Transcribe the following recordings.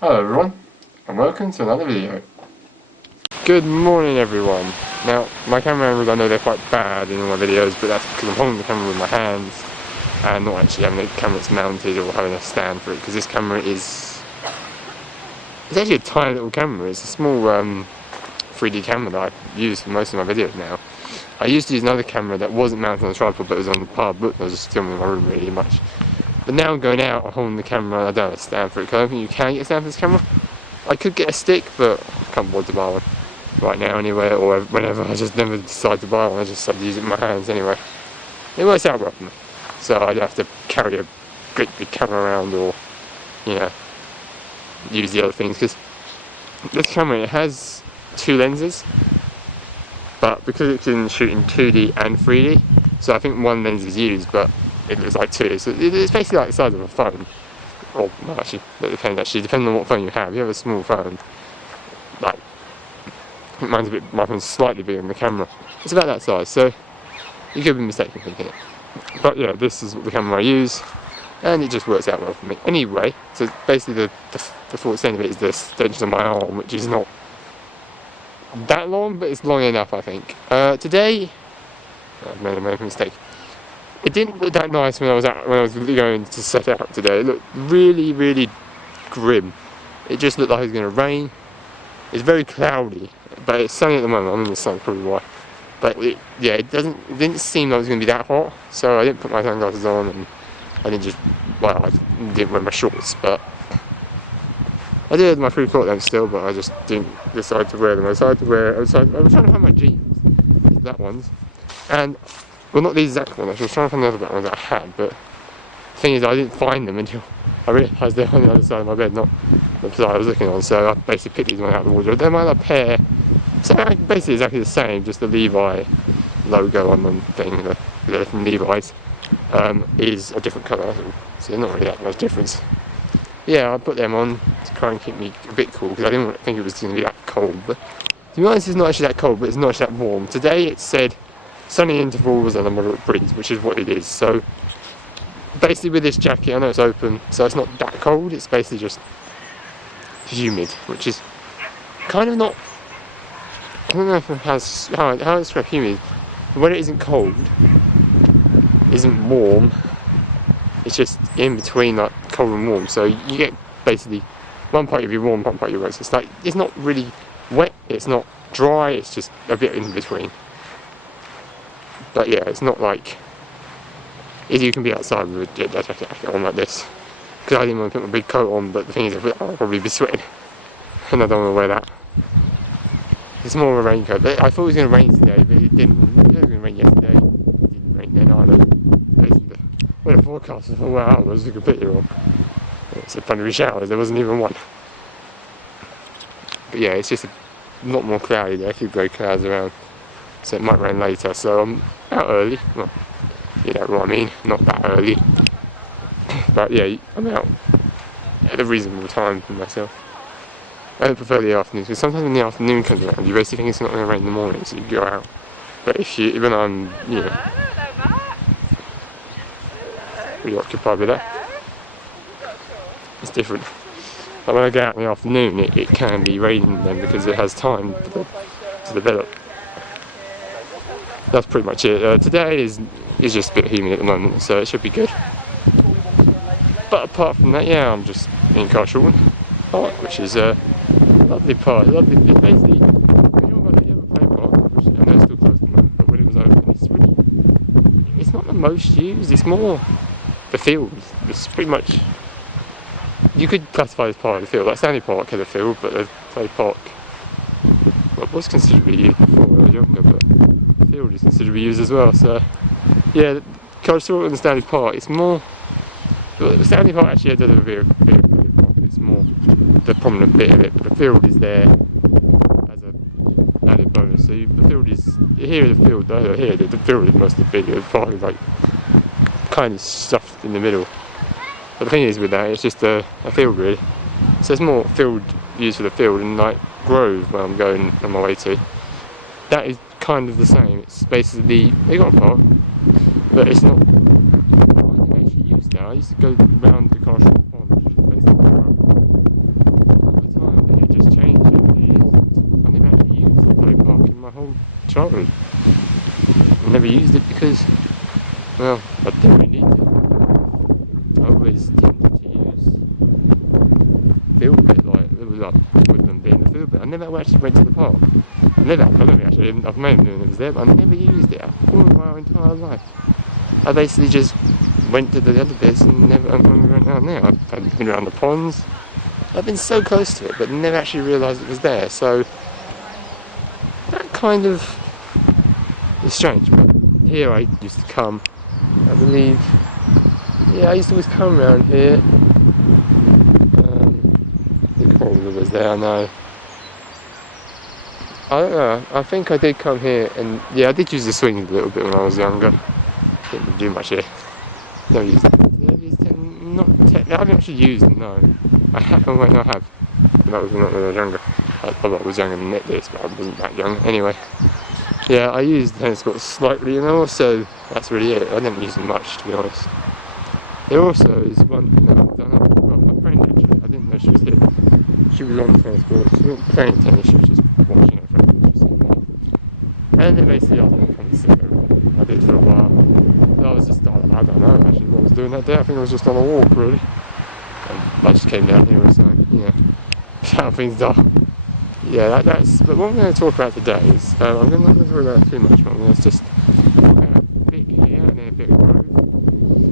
Hello everyone, and welcome to another video. Good morning everyone. Now, my camera angles, I know they're quite bad in all my videos, but that's because I'm holding the camera with my hands and not actually having the camera that's mounted or having a stand for it, because this camera is... it's actually a tiny little camera. It's a small 3D camera that I use for most of my videos now. I used to use another camera that wasn't mounted on a tripod but was on the power book. I was just filming in my room really much. But now I'm going out, I'm holding the camera, I don't have a stand for it, because I don't think you can get a stand for this camera. I could get a stick, but I can't bother to buy one right now anyway, or whenever. I just never decide to buy one, I just decide to use it in my hands anyway. It works out well for me. So I don't have to carry a great big camera around or, you know, use the other things, because this camera, it has two lenses, but because it can shoot in 2D and 3D, so I think one lens is used, but it looks like two, so it's basically like the size of a phone. Or, well, actually, it depends depending on what phone you have. If you have a small phone, like, my phone's slightly bigger than the camera. It's about that size, so you could be mistaken thinking it. But yeah, this is the camera I use, and it just works out well for me. Anyway, so basically the full extent of it is the extension of my arm, which is not that long, but it's long enough, I think. Today, I made a mistake. It didn't look that nice when I was going to set out today. It looked really, really grim. It just looked like it was going to rain. It's very cloudy, but it's sunny at the moment. I'm in the sun, probably why. But it didn't seem like it was going to be that hot. So I didn't put my sunglasses on, and I didn't wear my shorts. But I did have my free coat then still, but I just didn't decide to wear them. I was trying to find my jeans, that ones, and. Well, not the exact one, I was trying to find the other ones that I had, but the thing is I didn't find them until I realised they're on the other side of my bed, not the side I was looking on, so I basically picked these ones out of the wardrobe. They're my other pair, so basically exactly the same, just the Levi logo on the thing, the from Levi's, is a different colour, so there's not really that much difference. Yeah, I put them on to try and keep me a bit cool, because I didn't think it was going to be that cold, but to be honest, it's not actually that cold, but it's not actually that warm. Today it said sunny intervals and a moderate breeze, which is what it is. So basically with this jacket, I know it's open, so it's not that cold, it's basically just humid, which is kind of not, I don't know if it has, how to describe humid. When it isn't cold, isn't warm, it's just in between like cold and warm, so you get basically one part you'll be warm, one part you're wet. So it's like, it's not really wet, it's not dry, it's just a bit in between. But yeah, it's not like if you can be outside with a jacket on like this, because I didn't want to put my big coat on, but the thing is I'll probably be sweating and I don't want to wear that. It's more of a raincoat, but I thought it was going to rain today, but it didn't. It was going to rain yesterday, it didn't rain then either. Basically, when the forecast was for 4 hours was completely wrong. It's a thundery showers, there wasn't even one. But yeah, it's just a lot more cloudy, there are a few grey clouds around, so it might rain later, so I'm out early. Well, you know what I mean, not that early, but yeah, I'm out at a reasonable time for myself. I prefer the afternoon, because sometimes when the afternoon comes around you basically think it's not going to rain in the morning, so you go out. But when I'm, you know, preoccupied with that, it's different. But when I go out in the afternoon, it can be raining then, because it has time to develop. That's pretty much it. Today is just a bit humid at the moment, so it should be good. But apart from that, yeah, I'm just in Carshalton Park, which is a lovely park. It's basically, when you're at the other play park, which I know it's still closed at the moment, but when it was open, it's not the most used. It's more the field. It's pretty much, you could classify this part of the field. Like Stanley Park had a field, but the play park, well, it was considerably used before I was younger, but the field is considerably used as well. So yeah, Carshalton and Stanley Park, it's more, well, Stanley Park actually does have a bit of field park, it's more the prominent bit of it, but the field is there as a added bonus. So the field is, here the field is most of the big, the park is like kind of stuffed in the middle. But the thing is with that, it's just a field really. So it's more field used for the field, and like Grove, where I'm going on my way to, that is kind of the same. It's basically, they got a park, but it's not actually used now. I used to go round the Carshalton Pond, which is basically childhood. I never used it because, well, I didn't really need it. I always tended to use field bit, like it was like Woodland being the field bit. I never actually went to the park. I never, I don't think actually, I've made them doing it was there, but I never used it all my entire life. I basically just went to the other bits and never went down there. I've been around the ponds. I've been so close to it, but never actually realised it was there. So that kind of is strange. But here I used to come, I believe. Yeah, I used to always come around here. The corner was there, I know. I don't know, I think I did come here, and yeah, I did use the swings a little bit when I was younger. Didn't do much here. Never used it. I haven't actually used them, no. I have, oh wait, no I have. But that was not when I was younger. I was younger than this, but I wasn't that young. Anyway. Yeah, I used the tennis court slightly, and also, that's really it. I didn't use them much, to be honest. There also is one thing that I've done, well, my friend actually, I didn't know she was here. She was on the tennis court, she wasn't playing tennis, she was just watching her friend, just sitting there. And then basically asked me to come and sit over. I did for a while. But I was just, I don't know actually what I was doing that day. I think I was just on a walk really. And I just came down here and was like, yeah, how things are. Yeah, that's, but what I'm going to talk about today is, I'm not going to talk about it too much, but I'm going to just talk about a bit here and then a bit of growth.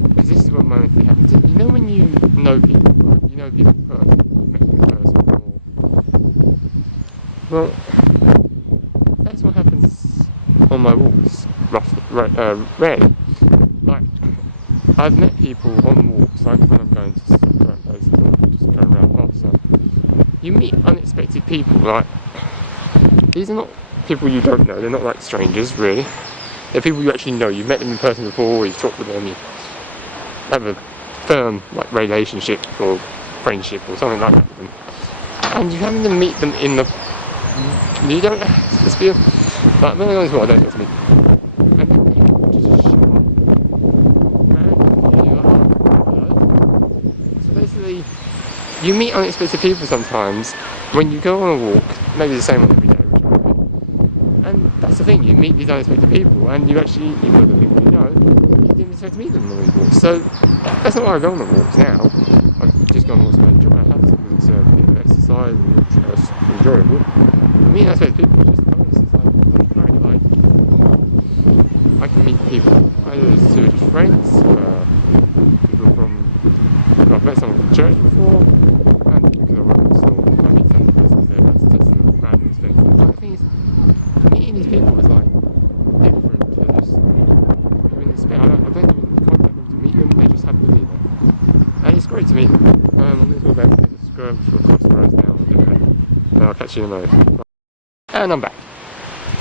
Because this is what mostly happens. You know when you know people, like, you know people in person, you met them in person, or... Well, that's what happens on my walks, roughly, rarely. Like, I've met people on walks, like when I'm going to certain places or just going around past, so you meet unexpected people, like, these are not people you don't know, they're not like strangers, really. They're people you actually know, you've met them in person before, you've talked with them, you have a firm, like, relationship or friendship or something like that with them. And you happen to meet them in the... You don't... Just feel... Like, when I go to what I don't know to meet. And then people just show up. And you're like, oh, hello. So basically, you meet unexpected people sometimes when you go on a walk, maybe the same one every day, which I do. And that's the thing, you meet these unexpected people and you actually, you know the people you know, you didn't expect to meet them on these walks. So that's not why I go on the walks now. I've just gone on walks and I enjoy my habits because it's a bit of exercise and it's enjoyable. But meeting unexpected people is just a bonus. It's like, great, like, I can meet people, either as two just friends, people from, I've met someone from church before, and because I work in the store, I meet some persons there, that's just a random thing. But the thing is, meeting these people is like different to just, I mean, I don't even contact them to meet them, they just happen to be there. And it's great to meet them. I'm going to talk about this scrum for across the road now, and I'll catch you in a moment. And I'm back.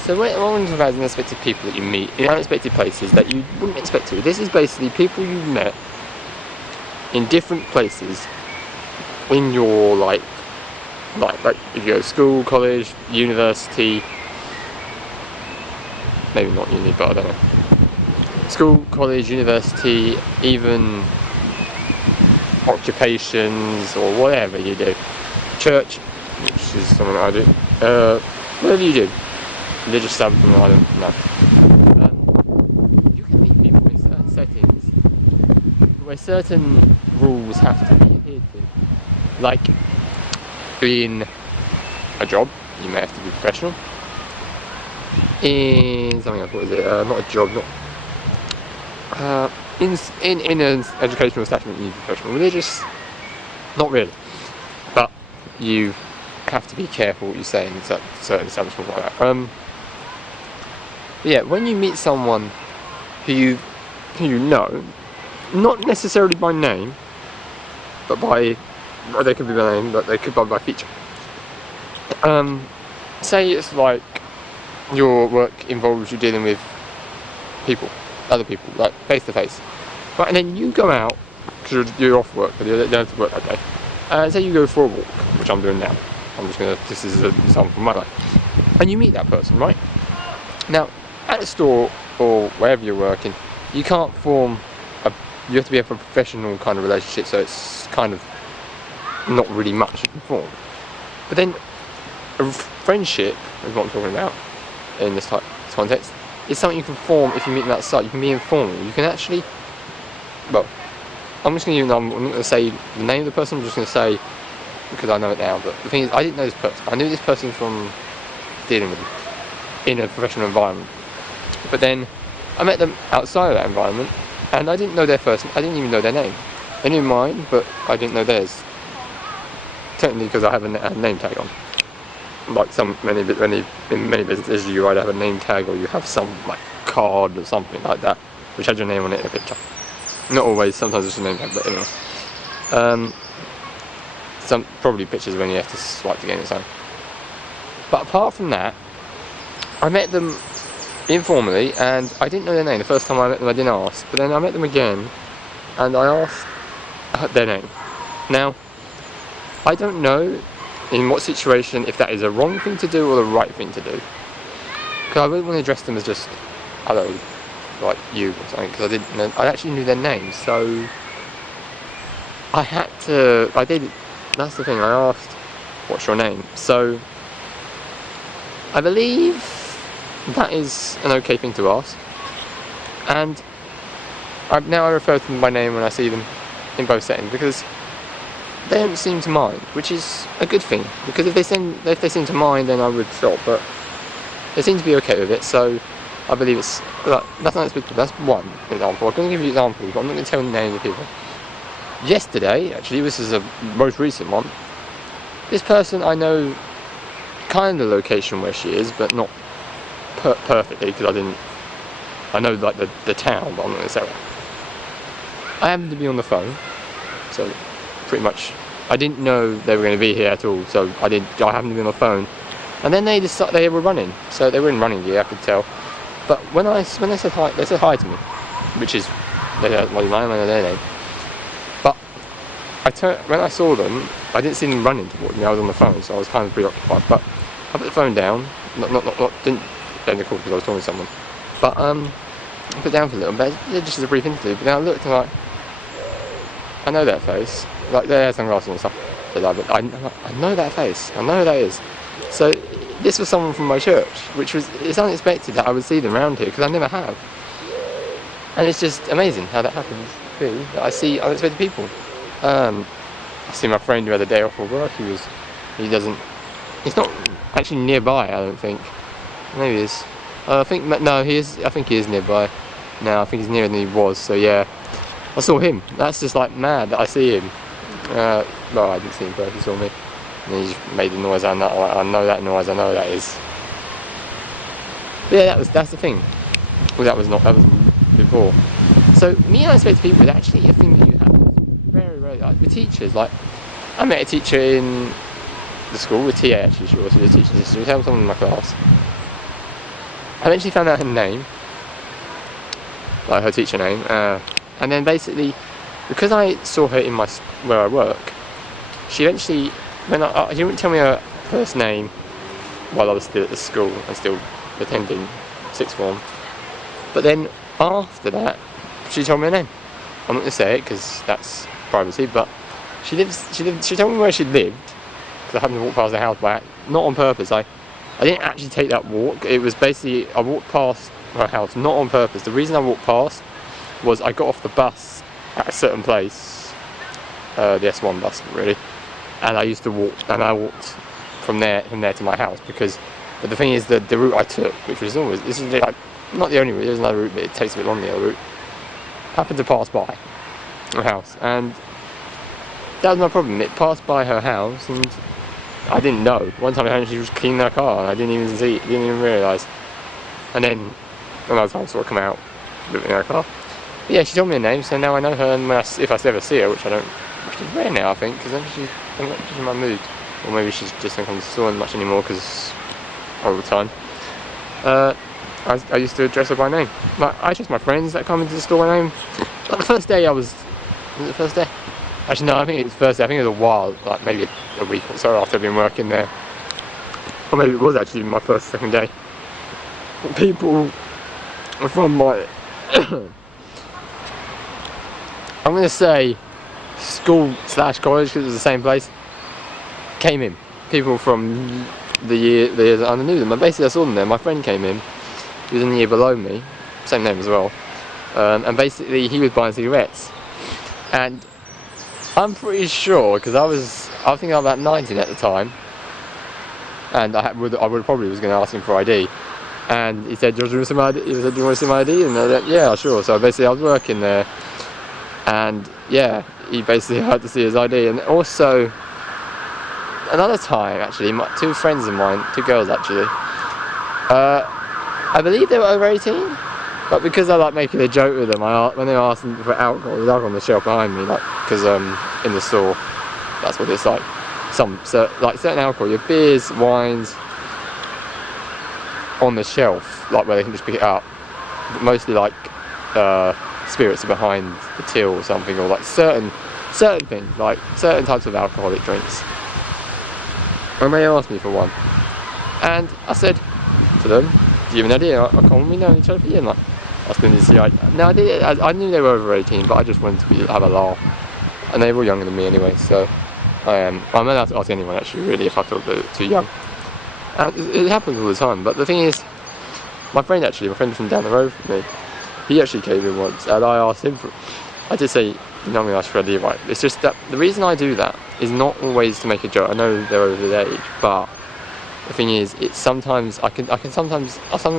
So what I want to talk about is unexpected people that you meet in unexpected places that you wouldn't expect to. This is basically people you met in different places in your like if you go to school, college, university, maybe not uni, but I don't know. School, college, university, even occupations or whatever you do. Church, which is something I do. Whatever you do. Religious stuff, I don't know. You can meet people in certain settings where certain rules have to be adhered to. Like, in a job, you may have to be professional. In something else, what is it? Not a job, not... in an educational establishment, you need to be professional. Religious, not really. But you have to be careful what you say in certain establishments like that. But yeah, when you meet someone who you know, not necessarily by name, but by, or they could be by name, but they could be by feature. Say it's like your work involves you dealing with people, other people, like face to face. Right, and then you go out, because you're off work, but you don't have to work that day. Say you go for a walk, which I'm doing now. This is an example from my life. And you meet that person, right? Now, at the store, or wherever you're working, you can't form you have to be a professional kind of relationship, so it's kind of not really much you can form. But then, a friendship is what I'm talking about in this type context, it's something you can form if you meet them outside. You can be informal. You can actually, well, I'm not going to say the name of the person, I'm just going to say, because I know it now, but the thing is, I didn't know this person. I knew this person from dealing with them in a professional environment. But then, I met them outside of that environment, and I didn't know their first, I didn't even know their name. They knew mine, but I didn't know theirs. Technically, because I have a name tag on. Like in many businesses, you either have a name tag or you have some like card or something like that, which has your name on it in a picture. Not always, sometimes it's a name tag, but anyway. Some probably pictures when you have to swipe to get inside. But apart from that, I met them informally, and I didn't know their name. The first time I met them, I didn't ask, but then I met them again, and I asked their name. Now, I don't know in what situation if that is a wrong thing to do or the right thing to do, because I wouldn't want to address them as just hello, like you or something, because I didn't know, I actually knew their names, so I had to, that's the thing, I asked, what's your name? So I believe that is an okay thing to ask, and now I refer to them by name when I see them in both settings, because they don't seem to mind, which is a good thing, because if they seem to mind, then I would stop, but they seem to be okay with it, so I believe it's, that's unexpected. That's one example. I'm going to give you examples, but I'm not going to tell the names of people. Yesterday, actually, this is a most recent one, this person I know kind of the location where she is, but not perfectly, because I know like the town, but I'm not going to say it. I happened to be on the phone, so pretty much, I didn't know they were going to be here at all, so I happened to be on the phone, and then they were running, so they were in running gear, I could tell. But when they said hi, they said hi to me, which is, they said, well, I know their name. But when I saw them, I didn't see them running towards me. I was on the phone, so I was kind of preoccupied. But I put the phone down, didn't end the call because I was talking to someone. But I put it down for a little bit, just as a brief interlude. But then I looked and I know that face. Like, they had sunglasses and stuff. But I know that face. I know who that is. So this was someone from my church, it's unexpected that I would see them around here, because I never have. And it's just amazing how that happens too, that I see unexpected people. I see my friend who had a day off of work, he's not actually nearby, I don't think. Maybe he is. I think he is nearby. No, I think he's nearer than he was, so yeah. I saw him. That's just like mad that I see him. Well, I didn't see him, but he saw me. And he just made the noise. I know that noise. I know what that is. But yeah, that's the thing. Well, that was before. So meeting unexpected people is actually a thing that you have very, very, like with teachers. Like, I met a teacher in the school, a TA actually, she was a teacher assistant. She was helping someone in my class. I eventually found out her name, like her teacher name, and then basically, because I saw her in where I work, she eventually, she wouldn't tell me her first name while I was still at the school and still attending sixth form. But then after that, she told me her name. I'm not going to say it because that's privacy, but she told me where she lived, because I happened to walk past the house not on purpose. I didn't actually take that walk. It was basically, I walked past her house, not on purpose. The reason I walked past was I got off the bus at a certain place, the S1 bus really, and I used to walk, and I walked from there to my house, but the thing is that the route I took, which was always, this is like, not the only route, there's another route, but it takes a bit longer, the other route, happened to pass by her house, and that was my problem. It passed by her house, and I didn't know. One time she was cleaning her car, and I didn't even realise. And then another time I saw her come out, living in her car. But yeah, she told me her name, so now I know her, and if I ever see her, which I don't, which is rare now I think, because then she's in my mood. Or maybe she's just not coming to the store much anymore, because all the time. I used to address her by name. Like, I address my friends that come into the store by name. Like the first day was it the first day? Actually no, I think it was the first day. I think it was a while, like maybe a week or so after I'd been working there. Or maybe it was actually my second day. People from my I'm going to say school/college, because it was the same place, came in. People from the years I knew them, and basically I saw them there. My friend came in, He was in the year below me, same name as well. And basically he was buying cigarettes. And I'm pretty sure, because I think I was about 19 at the time, and I would probably was going to ask him for ID. And he said, "Do you want some ID?" He said, "Do you want some ID?" And I said, "Yeah, sure." So basically I was working there, and yeah, he basically had to see his ID. And also another time, actually, two friends of mine, two girls actually, I believe they were over 18, but because I like making a joke with them, when they were asking for alcohol, there's alcohol on the shelf behind me, like, because in the store, that's what it's like. Like certain alcohol, your beers, wines, on the shelf, like where they can just pick it up, but mostly like spirits are behind the till or something, or like certain things, like certain types of alcoholic drinks. And they asked me for one, and I said to them, "Do you have an idea?" I can't we know each other for years. Like, I was going to see. No, I knew they were over 18, but I just wanted to have a laugh, and they were younger than me anyway, so I'm allowed to ask anyone actually, really, if I feel they're too young. And it happens all the time. But the thing is, my friend from down the road from me, he actually came in once, and I asked him I did say, "I'm going to ask for ID, right?" It's just that the reason I do that is not always to make a joke. I know they're over the age, but the thing is, it's sometimes I'll sometimes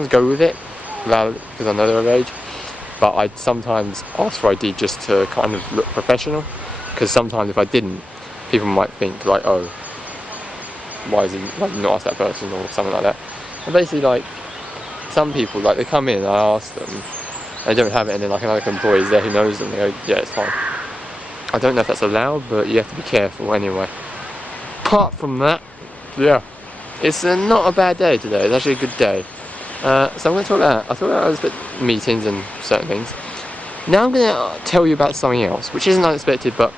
go with it because I know they're of age, but I'd sometimes ask for ID just to kind of look professional, because sometimes if I didn't, people might think like, "Oh, why is he like not ask that person," or something like that. And basically, like, some people, like, they come in and I ask them, they don't have it, and then like another employee is there who knows them, they go, "Yeah, it's fine." I don't know if that's allowed, but you have to be careful anyway. Apart from that, yeah, it's not a bad day today. It's actually a good day. So I'm going to talk about that. I thought I was meetings and certain things. Now I'm going to tell you about something else, which isn't unexpected, but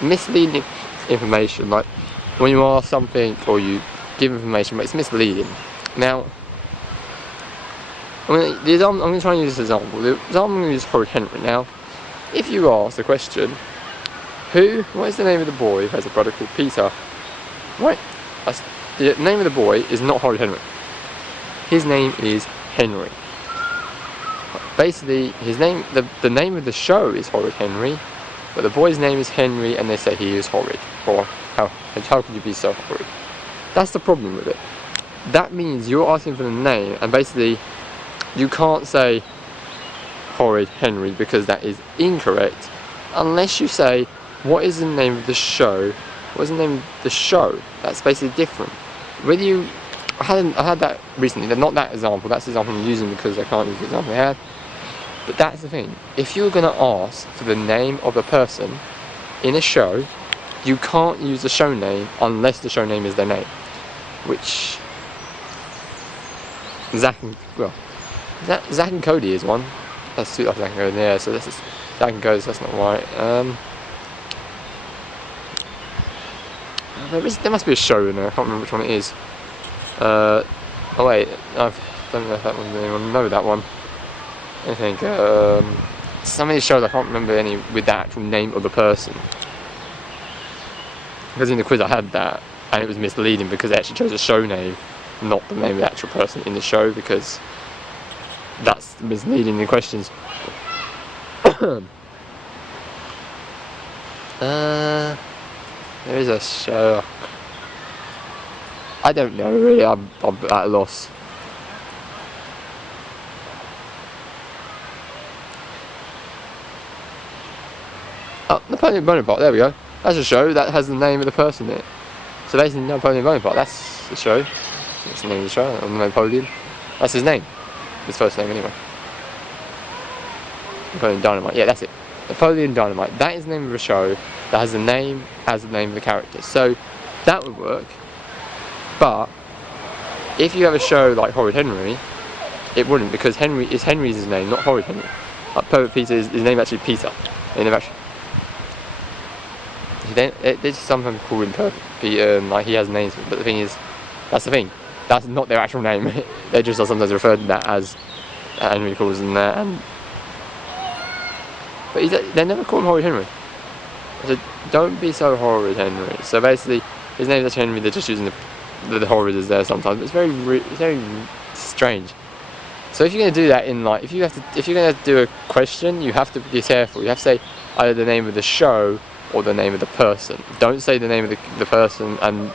misleading information. Like when you ask something or you give information, but it's misleading. Now, I'm going to try and use this example. The example I'm going to use is Horrid Henry. Now, if you ask the question, what is the name of the boy who has a brother called Peter? Right, the name of the boy is not Horrid Henry. His name is Henry. Basically, his name, the name of the show is Horrid Henry, but the boy's name is Henry, and they say he is horrid. Or how could you be so horrid? That's the problem with it. That means you're asking for the name, and basically you can't say Horrid Henry because that is incorrect, unless you say, what is the name of the show? What is the name of the show? That's basically different. Whether you, I had that recently. Not that example. That's the example I'm using because I can't use the example I had. But that's the thing. If you're going to ask for the name of a person in a show, you can't use the show name unless the show name is their name. Which Zach and Cody is one. That's Zach and Cody there. So this is Zach and Cody. So that's not right. There must be a show in there. I can't remember which one it is. Oh wait, I don't know if that one. Anyone know that one? I think some of these shows I can't remember any with the actual name of the person. Because in the quiz I had that, and it was misleading because they actually chose a show name, not the name of the actual person in the show, because that's misleading the questions. There is a show. I don't know really. I'm at a loss. Oh, Napoleon Bonaparte. There we go. That's a show that has the name of the person in it. So basically, Napoleon Bonaparte. That's the show. That's the name of the show. Napoleon. That's his name. His first name, anyway. Napoleon Dynamite. Yeah, that's it. Napoleon Dynamite. That is the name of a show that has the name as the name of the character. So that would work. But if you have a show like Horrid Henry, it wouldn't, because Henry's his name, not Horrid Henry. Like Poet Peter, his name actually Peter. They never actually. They just sometimes call him Poet Peter, like he has names. But the thing is, that's the thing. That's not their actual name. They just are sometimes referred to that as Henry calls them that. But they never call him Horrid Henry. So don't be so Horrid Henry. So basically, his name is actually Henry. They're just using the horrid is there sometimes. But it's very strange. So if you're going to do that in like, if you're going to do a question, you have to be careful. You have to say either the name of the show or the name of the person. Don't say the name of the person and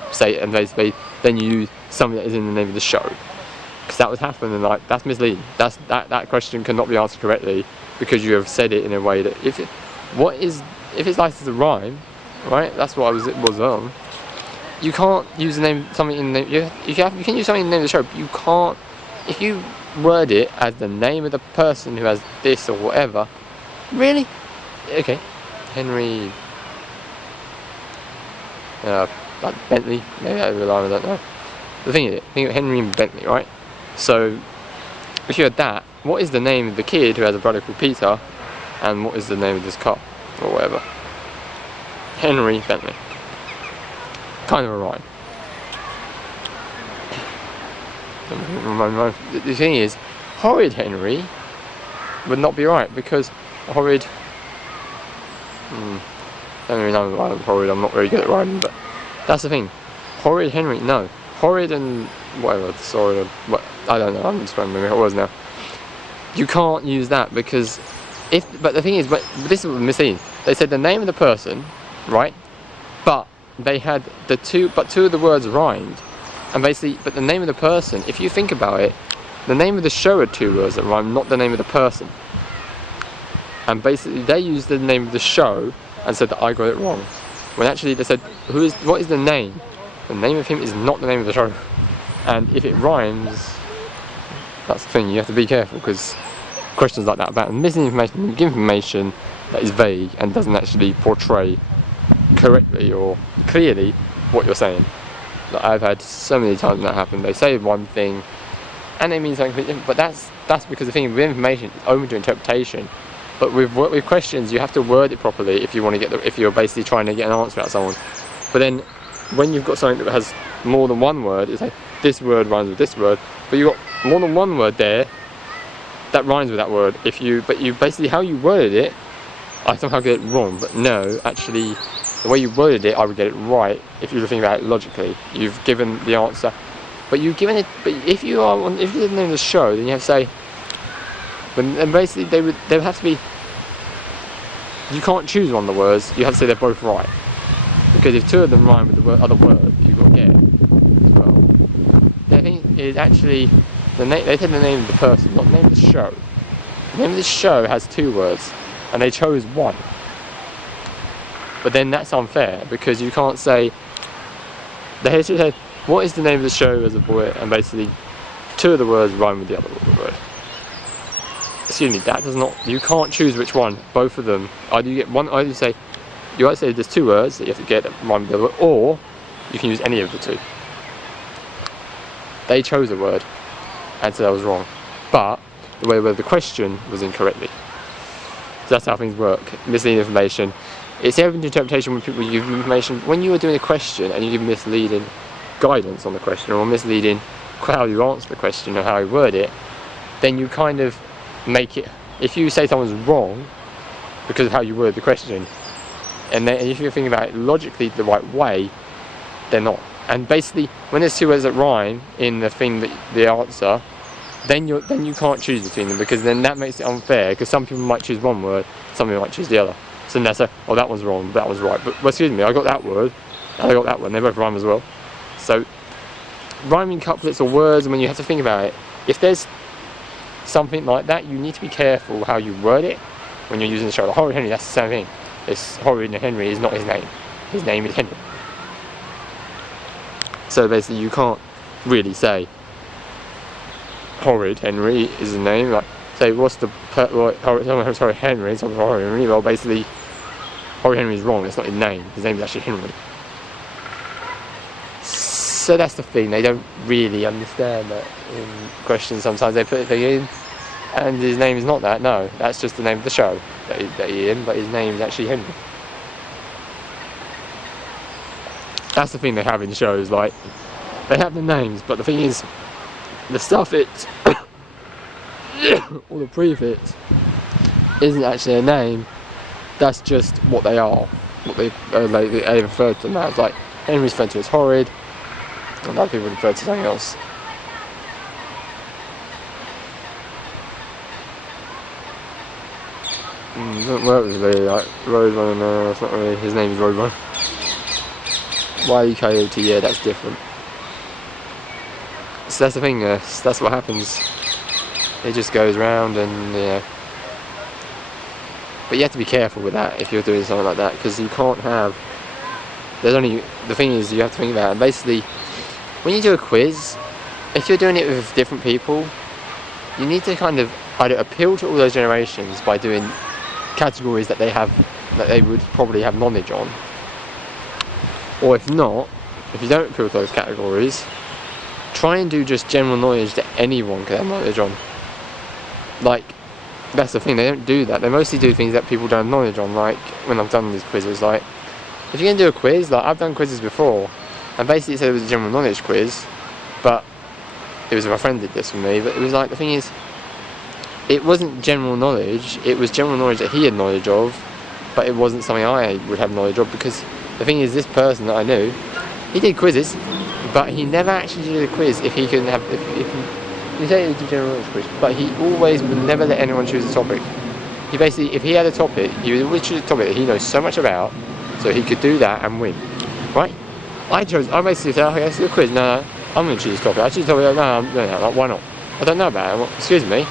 basically then you use something that is in the name of the show, because that would happen, and like that's misleading. That question cannot be answered correctly because you have said it in a way that if it's like it's a rhyme, right? That's what it was on. You can't use the name something in the name. You can use something in the name of the show, but you can't if you word it as the name of the person who has this or whatever. Really? Okay, Henry. Like Bentley, maybe I rely on that. No. The thing of Henry and Bentley, right? So if you had that, what is the name of the kid who has a brother called Peter, and what is the name of this car or whatever? Henry Bentley. Kind of a rhyme. The thing is, horrid Henry would not be right, because horrid. I don't really know why I'm horrid. I'm not very good at rhyming, but that's the thing. Horrid Henry, no. Horrid and whatever. Sorry, I don't know. I'm just remembering what it was now. You can't use that because but the thing is, but this is what misleading. They said the name of the person, right? But they had two of the words rhymed, and basically, but the name of the person, if you think about it, the name of the show had two words that rhymed, not the name of the person. And basically, they used the name of the show and said that I got it wrong, when actually they said, what is the name? The name of him is not the name of the show. And if it rhymes, that's the thing, you have to be careful, because questions like that about missing information, you give information that is vague and doesn't actually portray correctly or clearly what you're saying. Like, I've had so many times that happen. They say one thing and they mean something completely different, but that's because the thing with information is open to interpretation. But with questions, you have to word it properly if you want to if you're basically trying to get an answer out of someone. But then, when you've got something that has more than one word, it's like this word rhymes with this word, but you've got more than one word there that rhymes with that word. But you basically, how you worded it, I somehow get it wrong. But no, actually, the way you worded it, I would get it right if you were thinking about it logically. You've given the answer, but you've given it. But if you're the name of the show, then you have to say. And basically, they would have to be. You can't choose one of the words. You have to say they're both right, because if two of them rhyme with the other word, you've got to get it as well. The thing is actually they said the name of the person, not the name of the show. The name of the show has two words, and they chose one. But then that's unfair, because you can't say. They should say, what is the name of the show as a boy, and basically two of the words rhyme with the other word. Excuse me, that does not, you can't choose which one, both of them. Either you get one, either you say there's two words that you have to get one with the other word, or you can use any of the two. They chose a word, and so that was wrong. But the way the question was incorrectly. So that's how things work. Misleading information. It's open to interpretation when people give information. When you are doing a question and you give misleading guidance on the question, or misleading how you answer the question or how you word it, then you kind of make it. If you say someone's wrong because of how you word the question, and if you're thinking about it logically the right way, they're not. And basically, when there's two words that rhyme in the thing that the answer, then you can't choose between them, because then that makes it unfair. Because some people might choose one word, some people might choose the other. So then they say, oh, that one's wrong, that one's right. But well, excuse me, I got that word, and I got that one. They both rhyme as well. So rhyming couplets or words, when you have to think about it, if there's something like that, you need to be careful how you word it when you're using the show. Like Horrid Henry, that's the same thing. It's Horrid Henry is not his name. His name is Henry. So basically, you can't really say Horrid Henry is the name. Like, say, what's the sorry, Henry? It's not Horrid Henry. Well, basically, Horrid Henry is wrong. It's not his name. His name is actually Henry. So that's the thing. They don't really understand that in questions. Sometimes they put a thing in, and his name is not that. No, that's just the name of the show that he's in. But his name is actually Henry. That's the thing they have in shows. Like, they have the names, but the thing is, the suffix or the prefix isn't actually a name. That's just what they are. What they refer to them as. Like, Henry's referred to as horrid, and other people refer to something else. doesn't work with Lee, like Roadrunner, no, it's not really, his name is Roadrunner. Wile E. Coyote, yeah, that's different. So that's the thing, that's what happens. It just goes round and, yeah. But you have to be careful with that if you're doing something like that, because you can't have, the thing is you have to think about it. Basically, when you do a quiz, if you're doing it with different people, you need to kind of either appeal to all those generations by doing categories that they would probably have knowledge on, or if not, if you don't appeal to those categories, try and do just general knowledge that anyone can have knowledge on. Like, that's the thing, they don't do that. They mostly do things that people don't have knowledge on. Like when I've done these quizzes, like if you're going to do a quiz, like I've done quizzes before, and basically it said it was a general knowledge quiz, but it was my friend did this with me, but it was like, the thing is, it wasn't general knowledge, it was general knowledge that he had knowledge of, but it wasn't something I would have knowledge of, because the thing is, this person that I knew, he did quizzes, but he never actually did a quiz if he couldn't have, if he said he did general knowledge quiz, but he always would never let anyone choose a topic. He basically, if he had a topic, he would always choose a topic that he knows so much about, so he could do that and win, right? I basically said, okay, let's do a quiz. No, I'm going to choose a topic. I choose a topic. No, I'm doing that. Like, why not? I don't know about it. Well, excuse me.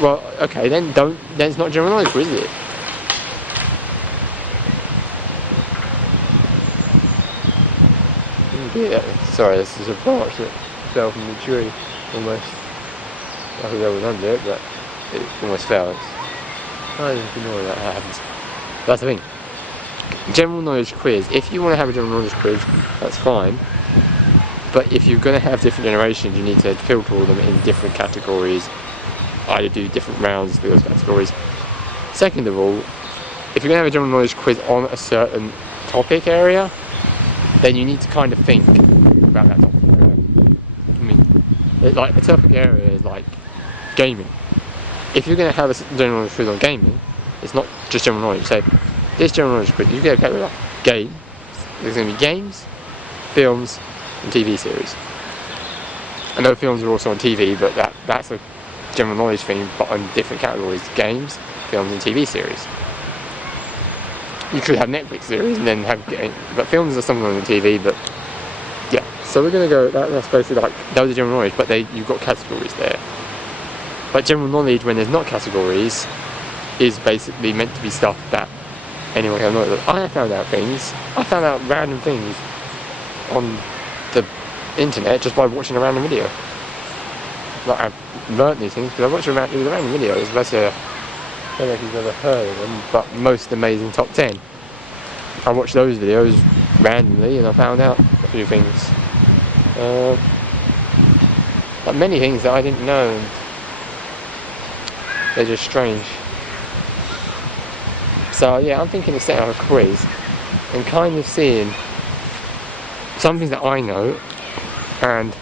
Well, okay, then it's not general knowledge, is it? Yeah, sorry, this is a branch that fell from the tree, almost. I could go under it, but it almost fell. I don't know that happens. That's the thing. General knowledge quiz. If you want to have a general knowledge quiz, that's fine. But if you're going to have different generations, you need to filter all them in different categories. Either do different rounds for those categories. Second of all, if you're going to have a general knowledge quiz on a certain topic area, then you need to kind of think about that topic area. I mean, like a topic area is like gaming. If you're going to have a general knowledge quiz on gaming, it's not just general knowledge. So this general knowledge quiz, you get a category like games. There's going to be games, films, and TV series. I know films are also on TV, but that's a general knowledge thing, but on different categories: games, films, and TV series. You could have Netflix series and then have but films are something on the TV. But yeah, so we're gonna go. That's basically like those are general knowledge, but you've got categories there. But general knowledge, when there's not categories, is basically meant to be stuff that anyone can know. I found out things. I found out random things on the internet just by watching a random video. Like, I've learnt these things because I watched random videos. I don't know if you've ever heard of them, but Most Amazing Top 10. I watched those videos randomly and I found out a few things. Like many things that I didn't know, and they're just strange. So yeah, I'm thinking of setting up a quiz and kind of seeing some things that I know, and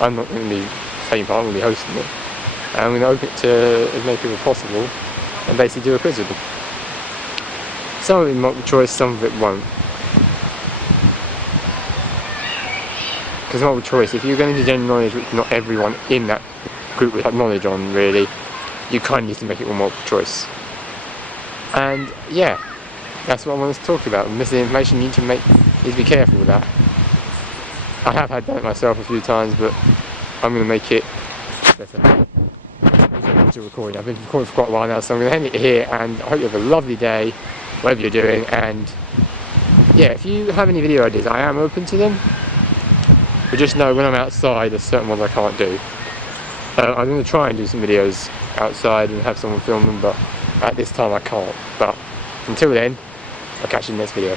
I'm not going to be taking part, I'm going to be hosting it. And I'm going to open it to as many people as possible and basically do a quiz with them. Some of it multiple choice, some of it won't. Because multiple choice, if you're going to do general knowledge, which not everyone in that group would have knowledge on really, you kind of need to make it all multiple choice. And yeah, that's what I wanted to talk about. Missing information, you need to be careful with that. I have had that myself a few times, but I'm going to make it better. Recording. I've been recording for quite a while now, so I'm going to end it here, and I hope you have a lovely day, whatever you're doing. And yeah, if you have any video ideas, I am open to them, but just know when I'm outside there's certain ones I can't do. I'm going to try and do some videos outside and have someone film them, but at this time I can't. But until then, I'll catch you in the next video.